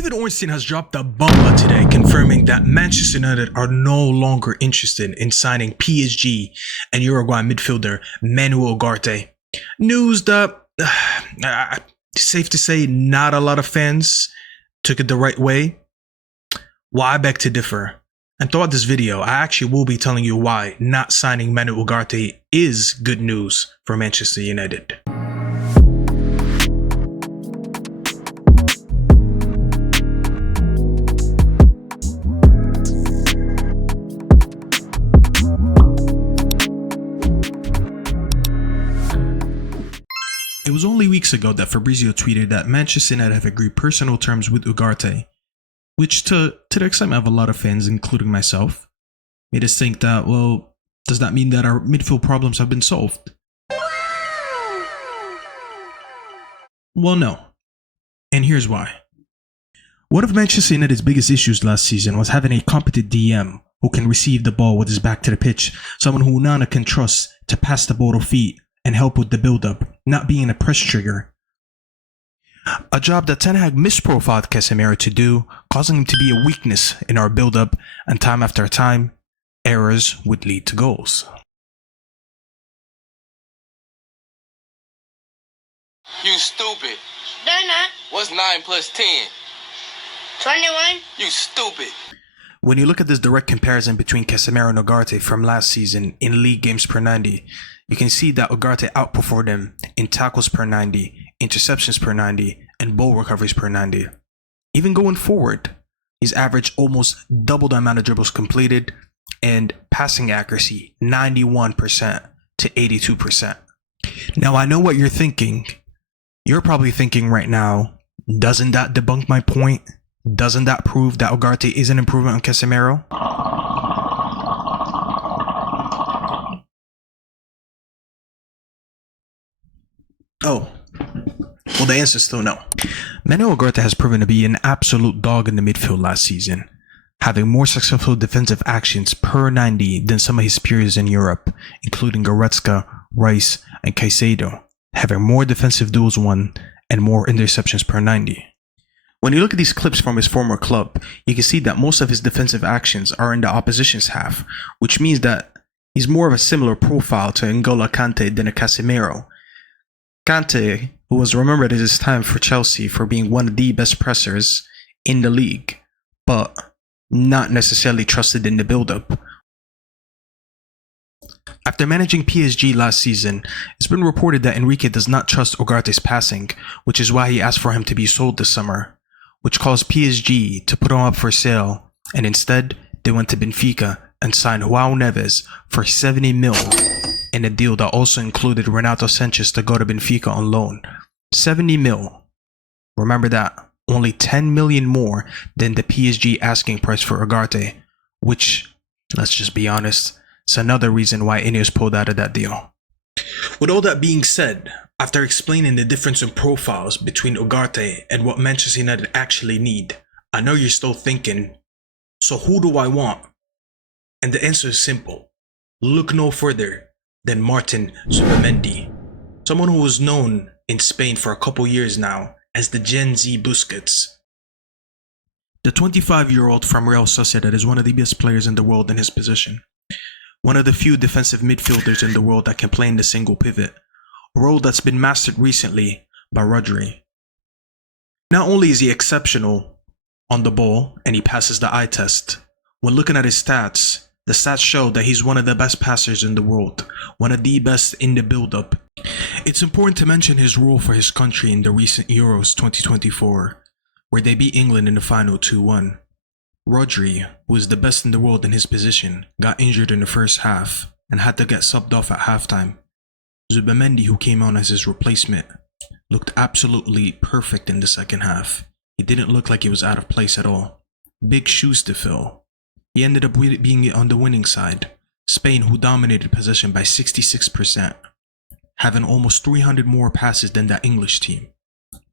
David Ornstein has dropped a bomba today, confirming that Manchester United are no longer interested in signing PSG and Uruguay midfielder Manuel Ugarte. News that, safe to say, not a lot of fans took it the right way. Well, I beg to differ. And throughout this video, I actually will be telling you why not signing Manuel Ugarte is good news for Manchester United. It was only weeks ago that Fabrizio tweeted that Manchester United have agreed personal terms with Ugarte, which to the excitement of a lot of fans, including myself, made us think that, well, does that mean that our midfield problems have been solved? Well, no. And here's why. One of Manchester United's biggest issues last season was having a competent DM who can receive the ball with his back to the pitch, someone who Onana can trust to pass the ball to feet and help with the build-up, not being a press trigger. A job that Ten Hag misprofiled Casemiro to do, causing him to be a weakness in our build-up, and time after time, errors would lead to goals. You stupid. They're not. What's 9 plus 10? 21. You stupid. When you look at this direct comparison between Casemiro and Ugarte from last season in league games per 90, you can see that Ugarte outperformed him in tackles per 90, interceptions per 90, and ball recoveries per 90. Even going forward, he's averaged almost double the amount of dribbles completed and passing accuracy 91% to 82%. Now I know what you're thinking. You're probably thinking right now, doesn't that debunk my point? Doesn't that prove that Ugarte is an improvement on Casemiro? Oh, well, the answer is still no. Manuel Ugarte has proven to be an absolute dog in the midfield last season, having more successful defensive actions per 90 than some of his peers in Europe, including Goretzka, Rice, and Caicedo, having more defensive duels won and more interceptions per 90. When you look at these clips from his former club, you can see that most of his defensive actions are in the opposition's half, which means that he's more of a similar profile to N'Golo Kante than a Casemiro. Kante, who was remembered at his time for Chelsea for being one of the best pressers in the league, but not necessarily trusted in the build-up. After managing PSG last season, it's been reported that Enrique does not trust Ugarte's passing, which is why he asked for him to be sold this summer, which caused PSG to put him up for sale, and instead they went to Benfica and signed João Neves for 70 mil in a deal that also included Renato Sanchez to go to Benfica on loan. 70 mil. Remember that, only 10 million more than the PSG asking price for Ugarte, which, let's just be honest, is another reason why Ineos pulled out of that deal. With all that being said, after explaining the difference in profiles between Ugarte and what Manchester United actually need, I know you're still thinking, so who do I want? And the answer is simple. Look no further than Martin Zubimendi, someone who was known in Spain for a couple years now as the Gen Z Busquets. The 25-year-old from Real Sociedad is one of the best players in the world in his position. One of the few defensive midfielders in the world that can play in the single pivot, a role that's been mastered recently by Rodri. Not only is he exceptional on the ball and he passes the eye test, when looking at his stats, the stats show that he's one of the best passers in the world, one of the best in the build-up. It's important to mention his role for his country in the recent Euros 2024, where they beat England in the final 2-1. Rodri, who is the best in the world in his position, got injured in the first half and had to get subbed off at halftime. Zubimendi, who came on as his replacement, looked absolutely perfect in the second half. He didn't look like he was out of place at all. Big shoes to fill. He ended up being on the winning side, Spain, who dominated possession by 66%, having almost 300 more passes than that English team.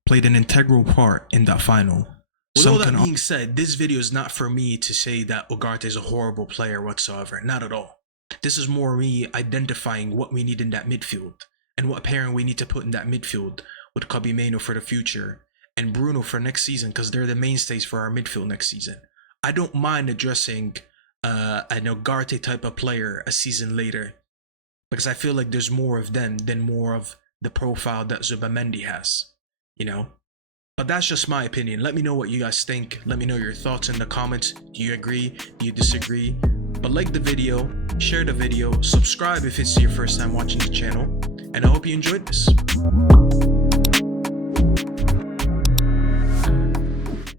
Played an integral part in that final. With all that being said, this video is not for me to say that Ugarte is a horrible player whatsoever, not at all. This is more me identifying what we need in that midfield, and what pairing we need to put in that midfield with Kobbie Mainoo for the future, and Bruno for next season because they're the mainstays for our midfield next season. I don't mind addressing an Ugarte type of player a season later because I feel like there's more of them than more of the profile that Zubamendi has, you know? But that's just my opinion. Let me know what you guys think. Let me know your thoughts in the comments. Do you agree? Do you disagree? But like the video, share the video, subscribe if it's your first time watching the channel, and I hope you enjoyed this.